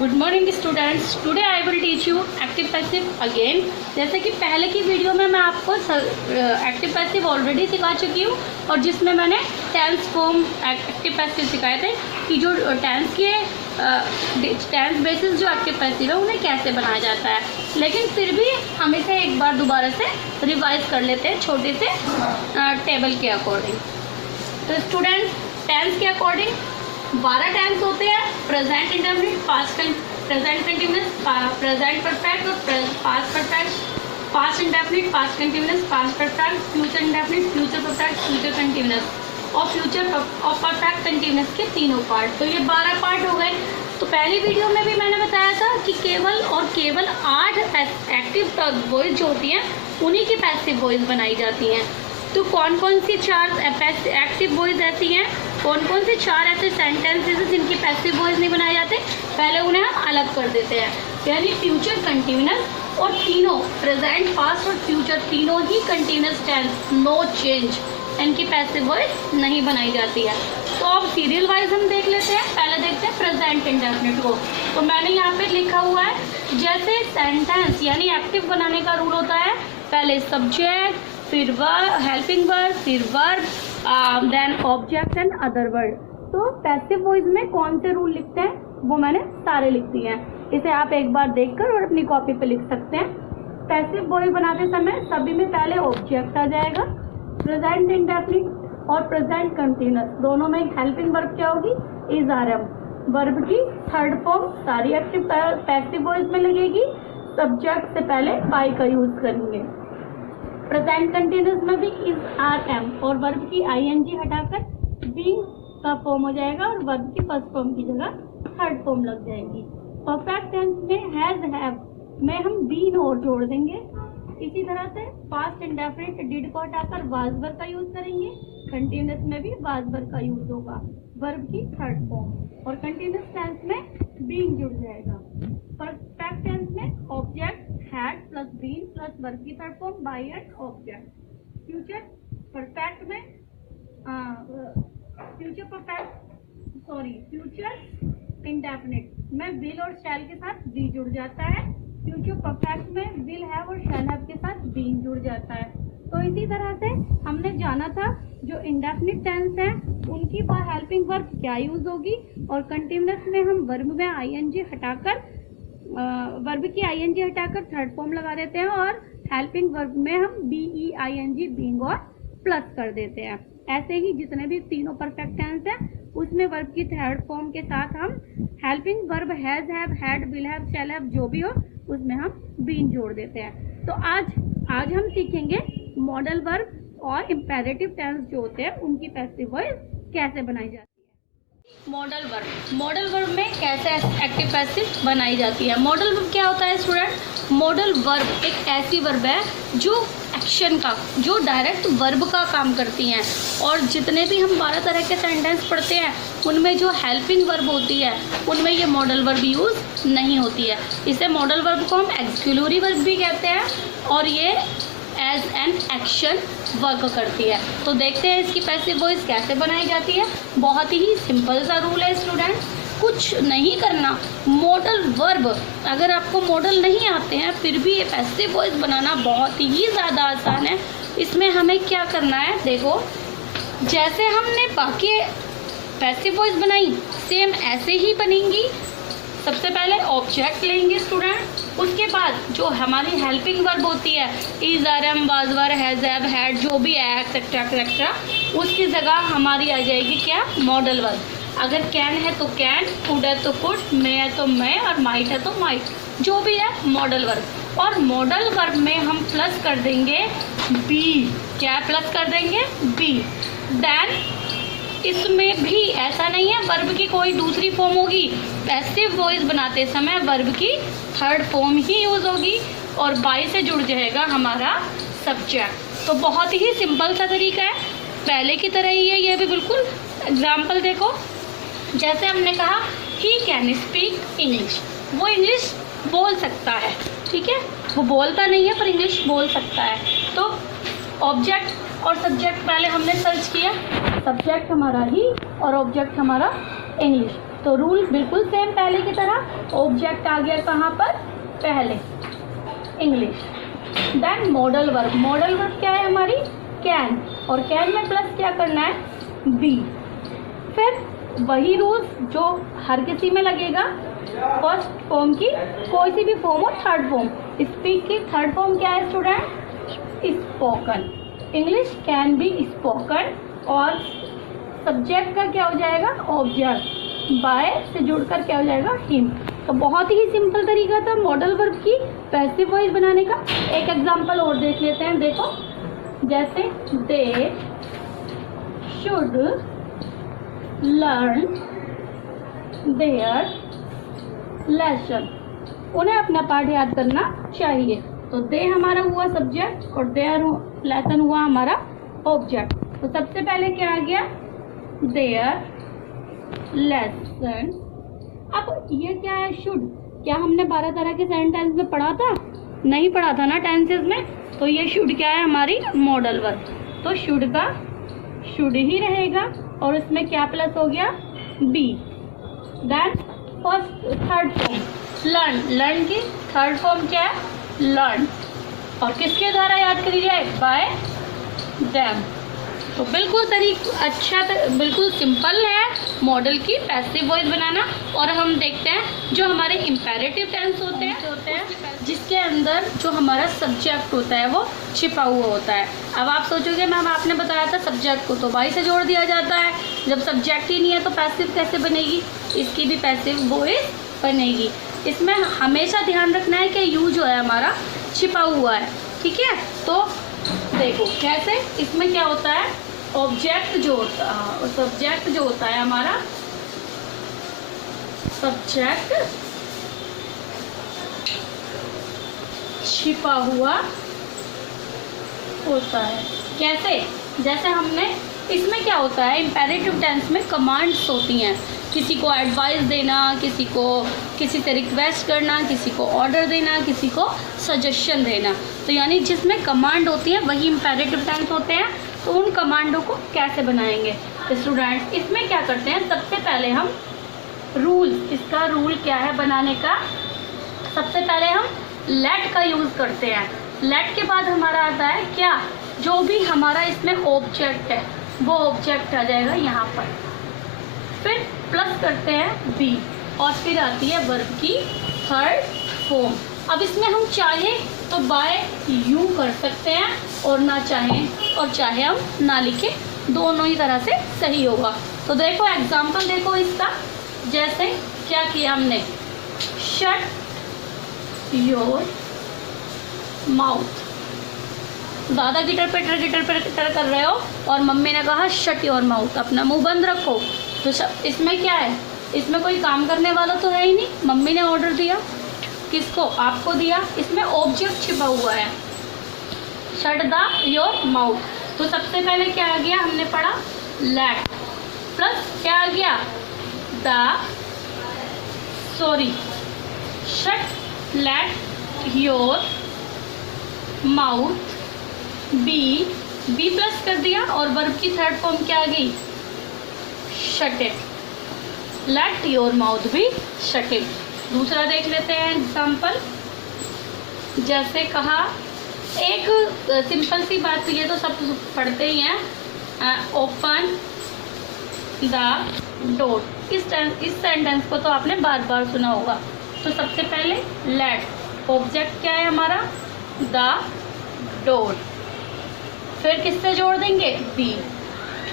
Good morning students. Today I will teach you active passive again. जैसे कि पहले की वीडियो में मैं आपको एक्टिव पैसिव ऑलरेडी सिखा चुकी हूँ और जिसमें मैंने टेंस फॉर्म एक्टिव पैसिव सिखाए थे कि जो टेंस के टेंस बेसिस जो एक्टिव पैसिव है उन्हें कैसे बनाया जाता है। लेकिन फिर भी हम इसे एक बार दोबारा से रिवाइज कर लेते हैं छोटे से टेबल के अकॉर्डिंग। तो स्टूडेंट्स, टेंस के अकॉर्डिंग 12 टेंस होते हैं। Present indefinite, past present continuous, present perfect और past perfect, past indefinite, past continuous, past perfect, future indefinite, future perfect, future continuous और फ्यूचर और परफेक्ट कंटिन्यूअस के तीनों पार्ट। तो ये 12 पार्ट हो गए। तो पहली वीडियो में भी मैंने बताया था कि केवल 8 एक्टिव वॉइस जो होती हैं उन्हीं की पैसिव वॉइस बनाई जाती हैं। तो कौन कौन सी 4 एक्टिव वॉइस ऐसी हैं, कौन कौन से 4 ऐसे सेंटेंसेस जिनकी पैसिव वॉइस नहीं बनाए जाते, पहले उन्हें हम अलग कर देते हैं। यानी फ्यूचर कंटिन्यूअस और तीनों प्रेजेंट, पास्ट और फ्यूचर तीनों ही कंटिन्यूअस टेंस, नो चेंज, इनकी पैसिव वॉइस नहीं बनाई जाती है। तो अब सीरियल वाइज हम देख लेते हैं। पहले देखते हैं प्रेजेंट इंडेफिनिट को। तो मैंने यहाँ पे लिखा हुआ है जैसे सेंटेंस यानी एक्टिव बनाने का रूल होता है, पहले सब्जेक्ट, फिर वर्ब, हेल्पिंग वर्ब, फिर verb, then object and other word. तो पैसिव वॉइस में कौन से रूल लिखते हैं वो मैंने सारे लिख दिए हैं। इसे आप एक बार देखकर और अपनी कॉपी पे लिख सकते हैं। पैसिव वॉइस बनाते समय सभी में पहले ऑब्जेक्ट आ जाएगा, प्रेजेंट इंडेफिनिट और प्रेजेंट कंटिन्यूअस दोनों में हेल्पिंग वर्ब क्या होगी, इज आर एम। वर्ब की थर्ड फॉर्म सारी एक्टिव पैसिव वॉइस में लगेगी। सब्जेक्ट से पहले बाई का यूज करेंगे। प्रेजेंट कंटिन्यूअस में भी इज आर एम और वर्ब की आईएनजी हटाकर बीइंग का फॉर्म हो जाएगा और वर्ब की फर्स्ट फॉर्म की जगह थर्ड फॉर्म लग जाएगी। परफेक्ट टेंस में हैज, हैव में हम बीन और जोड़ देंगे। इसी तरह से पास्ट इंडेफिनिट डिड को हटाकर वाज वर्ब का यूज करेंगे। कंटिन्यूअस में भी वाज वर्ब का यूज होगा, वर्ब की थर्ड फॉर्म। और कंटिन्यूअस टेंस में बीइंग जुड़ जाएगा। परफेक्ट टेंस में object had plus been plus verb की third form by and object. Future perfect में फ्यूचर इंडेफिनिट में विल और शैल के साथ बी जुड़ जाता है। फ्यूचर परफेक्ट में विल हैव और शैल हैव के साथ बीइंग जुड़ जाता है। तो इसी तरह से हमने जाना था जो इंडेफिनिट टेंस है उनकी हेल्पिंग वर्ब क्या यूज होगी और कंटिन्यूअस में हम वर्ब में आईएनजी हटाकर वर्ब की आईएनजी हटाकर थर्ड फॉर्म लगा देते हैं और हेल्पिंग वर्ब में हम बीई आईएनजी बीइंग और प्लस कर देते हैं। ऐसे ही जितने भी तीनों परफेक्ट टेंस हैं उसमें वर्ब की थर्ड फॉर्म के साथ हम helping verb has, have, had, will have, shall have जो भी हो उसमें हम बीन जोड़ देते हैं। तो आज हम सीखेंगे मॉडल वर्ब और इंपेरेटिव टेंस जो होते हैं उनकी पैसिव वॉइस कैसे बनाई जाती है। मॉडल वर्ब में कैसे एक्टिव पैसिव बनाई जाती है। मॉडल वर्ब क्या होता है स्टूडेंट? मॉडल वर्ब एक ऐसी वर्ब है जो एक्शन का, जो डायरेक्ट वर्ब का काम करती हैं। और जितने भी हम 12 तरह के सेंटेंस पढ़ते हैं उनमें जो हेल्पिंग वर्ब होती है उनमें ये मॉडल वर्ब यूज़ नहीं होती है। इसे मॉडल वर्ब को हम एक्सक्लूसिव वर्ब भी कहते हैं और ये एज एन एक्शन वर्क करती है। तो देखते हैं इसकी पैसिव वॉइस कैसे बनाई जाती है। बहुत ही सिंपल सा रूल है स्टूडेंट, कुछ नहीं करना। मॉडल वर्ब अगर आपको मॉडल नहीं आते हैं फिर भी ये पैसिव वॉइस बनाना बहुत ही ज़्यादा आसान है। इसमें हमें क्या करना है, देखो जैसे हमने बाकी पैसिव वॉइस बनाई सेम ऐसे ही बनेंगी। सबसे पहले ऑब्जेक्ट लेंगे स्टूडेंट, उसके बाद जो हमारी हेल्पिंग वर्ब होती है is, are, am, was, were, has, have, had जो भी है एक्सेट्रा एक्सेट्रा, उसकी जगह हमारी आ जाएगी क्या, मॉडल वर्ब। अगर कैन है तो कैन, कुड है तो कुड, मे है तो मे और माइट है तो माइट, जो भी है मॉडल वर्ब। और मॉडल वर्ब में हम प्लस कर देंगे बी। क्या प्लस कर देंगे? बी। देन इसमें भी ऐसा नहीं है वर्ब की कोई दूसरी फॉर्म होगी। पैसिव वॉइस बनाते समय वर्ब की थर्ड फॉर्म ही यूज होगी और बाई से जुड़ जाएगा हमारा सब्जेक्ट। तो बहुत ही सिंपल सा तरीका है, पहले की तरह ही है ये भी बिल्कुल। एग्जाम्पल देखो, जैसे हमने कहा ही कैन स्पीक इंग्लिश, वो इंग्लिश बोल सकता है, ठीक है, वो बोलता नहीं है पर इंग्लिश बोल सकता है। तो ऑब्जेक्ट और सब्जेक्ट पहले हमने सर्च किया, सब्जेक्ट हमारा ही और ऑब्जेक्ट हमारा इंग्लिश। तो रूल बिल्कुल सेम पहले की तरह, ऑब्जेक्ट आ गया कहाँ पर, पहले English. Then modal verb, modal verb क्या है हमारी, कैन, और कैन में प्लस क्या करना है, बी। फिर वही रूल्स जो हर किसी में लगेगा, फर्स्ट फॉर्म की कोई सी भी फॉर्म हो, थर्ड फॉर्म, स्पीक की थर्ड फॉर्म क्या है student, spoken. English can be spoken, और सब्जेक्ट का क्या हो जाएगा, ऑब्जेक्ट, बाय से जुड़कर क्या हो जाएगा, हिम। तो बहुत ही सिंपल तरीका था मॉडल वर्ब की पैसिव वॉइस बनाने का। एक एग्जांपल और देख लेते हैं, देखो जैसे they should learn their lesson, उन्हें अपना पाठ याद करना चाहिए। तो दे हमारा हुआ सब्जेक्ट और देयर लेसन हुआ हमारा ऑब्जेक्ट। तो सबसे पहले क्या आ गया, देयर लेसन। अब ये क्या है, शुड, क्या हमने 12 तरह के सेंटेंस में पढ़ा था, नहीं पढ़ा था ना टेंसेस में। तो ये शुड क्या है, हमारी मॉडल वर्ब। तो शुड का शुड ही रहेगा, और इसमें क्या प्लस हो गया, be. Then first third form learn, learn की थर्ड फॉर्म क्या है, लर्न, और किसके द्वारा याद करी जाए, बाय देम। तो बिल्कुल अच्छा बिल्कुल सिंपल है मॉडल की पैसिव वॉइस बनाना। और हम देखते हैं जो हमारे इम्पेरेटिव टेंस होते हैं जिसके अंदर जो हमारा सब्जेक्ट होता है वो छिपा हुआ होता है। अब आप सोचोगे मैम आपने बताया था सब्जेक्ट को तो बाई से जोड़ दिया जाता है, जब सब्जेक्ट ही नहीं है तो पैसिव कैसे बनेगी, इसकी भी पैसिव वॉइस बनेगी। इसमें हमेशा ध्यान रखना है कि यू जो है हमारा छिपा हुआ है, ठीक है। तो देखो कैसे, इसमें क्या होता है, ऑब्जेक्ट जो होता है, सब्जेक्ट जो होता है हमारा, सब्जेक्ट छिपा हुआ होता है। कैसे, जैसे हमने इसमें क्या होता है, इम्पेरेटिव टेंस में कमांड्स होती हैं, किसी को एडवाइस देना, किसी से रिक्वेस्ट करना, किसी को ऑर्डर देना, किसी को सजेशन देना। तो यानी जिसमें कमांड होती है वही इम्पेरेटिव टेंस होते हैं। तो उन कमांडों को कैसे बनाएंगे स्टूडेंट्स, इसमें क्या करते हैं, सबसे पहले हम रूल, इसका रूल क्या है बनाने का, सबसे पहले हम लेट का यूज़ करते हैं। लेट के बाद हमारा आता है क्या, जो भी हमारा इसमें ऑब्जेक्ट है वो ऑब्जेक्ट आ जाएगा यहाँ पर, फिर प्लस करते हैं बी, और फिर आती है वर्ब की थर्ड फॉर्म। अब इसमें हम चाहे तो बाय यू कर सकते हैं और ना चाहें और चाहे हम ना लिखें, दोनों ही तरह से सही होगा। तो देखो एग्जाम्पल देखो इसका, जैसे क्या किया हमने, शट योर माउथ, दादा गिटर पे कर रहे हो और मम्मी ने कहा शट योर माउथ, अपना मुंह बंद रखो। तो इसमें क्या है, इसमें कोई काम करने वाला तो है ही नहीं, मम्मी ने ऑर्डर दिया, किसको, आपको दिया। इसमें ऑब्जेक्ट छिपा हुआ है, शट द योर माउथ। तो सबसे पहले क्या आ गया, हमने पढ़ा लेट, प्लस क्या आ गया, the, sorry, shut let your mouth, be plus कर दिया, और वर्ब की थर्ड फॉर्म क्या आ गई, shut it, late your mouth भी शट इट। दूसरा देख लेते हैं एग्जाम्पल, जैसे कहा, एक सिंपल सी बात, ये तो सब पढ़ते ही हैं, ओपन द डोर। इस सेंटेंस को तो आपने बार बार सुना होगा। तो सबसे पहले लेट, ऑब्जेक्ट क्या है हमारा, द डोर, फिर किससे जोड़ देंगे, बी,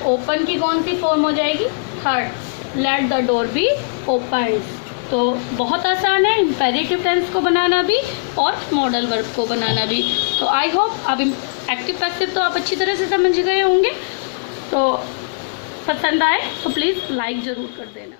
ओपन की कौन सी फॉर्म हो जाएगी, third, let the door be open. तो बहुत आसान है इम्पेरेटिव टेंस को बनाना भी और मॉडल वर्ब को बनाना भी। तो आई होप अब एक्टिव पैसिव तो आप अच्छी तरह से समझ गए होंगे। तो पसंद आए तो प्लीज़ लाइक ज़रूर कर देना।